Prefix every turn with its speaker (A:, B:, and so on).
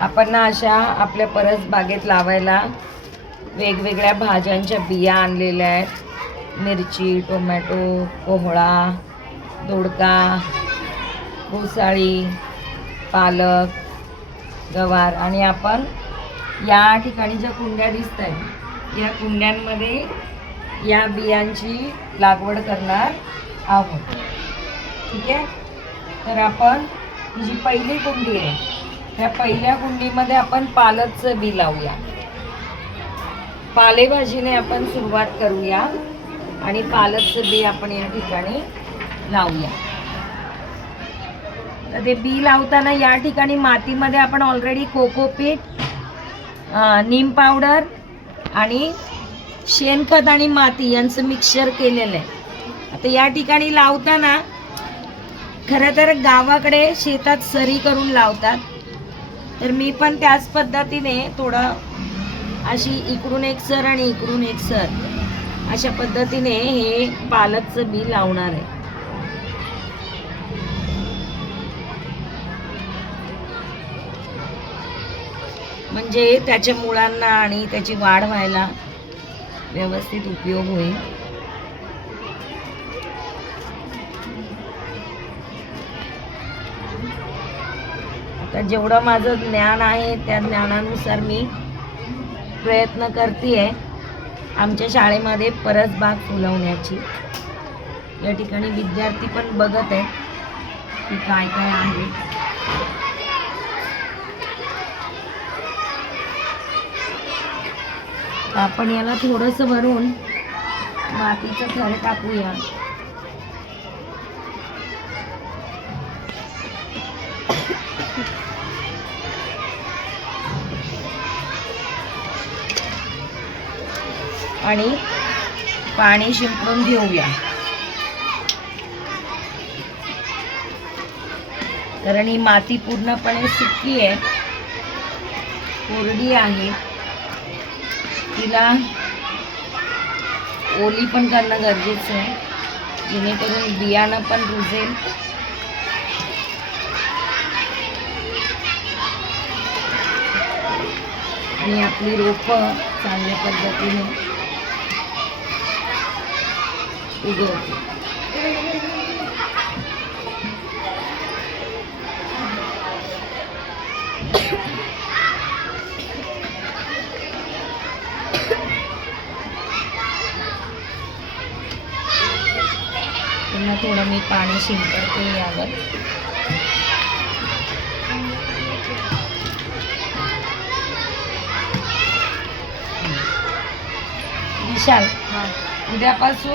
A: आपण ना अशा आपल्या परस बागेत लावायला वेगवेगळ्या भाज्यांच्या बिया आणलेल्या आहेत. मिरची टोमॅटो कोहळा दोडका भोसाळी पालक गवार आणि आपण या ठिकाणी ज्या कुंड्या दिसत आहेत या कुंड्यांमध्ये या बियांची लागवड करणार आहोत. ठीक आहे? तर आपण ही जी पहिली कुंडी आहे त्या पहिल्या कुंडीमध्ये आपण पालकचं बी लावूया. पालेभाजीने आपण सुरुवात करूया आणि पालकचं बी आपण या ठिकाणी लावूया. तर ते बी लावताना या ठिकाणी मातीमध्ये आपण ऑलरेडी कोकोपीट नीम पावडर आणि शेणखत आणि माती यांचं मिक्सचर केलेलं आहे. आता या ठिकाणी लावताना खरं तर गावाकडे शेतात सरी करून लावतात. तर मी पण त्याच पद्धतीने थोडं अशी इकडून एक सर आणि इकडून एक सर अशा पद्धतीने हे पालकचं बी लावणार आहे. म्हणजे त्याच्या मुळांना आणि त्याची वाढ व्हायला व्यवस्थित उपयोग होईल. तर जेवढं माझं ज्ञान आहे त्या ज्ञानानुसार मी प्रयत्न करते आमच्या शाळेमध्ये परसबाग फुलवण्याची. या ठिकाणी विद्यार्थी पण बघत आहे की काय काय आहे. आपण याला थोडंसं भरून मातीचं थर टाकूया. आणि पाणी शिंपडून घेऊया. कारण ही माती पूर्णपणे सुकी आहे. कोरडी आहे. तिला ओली पण करणं गरजेचं आहे. जेणेकरून बियाणं पण रुजेल. आणि आपली रोपं चांगल्या पद्धतीने उगवतील पुन्हा थोडं मी पाणी शिंपडते यावर. विशाल उद्यापासून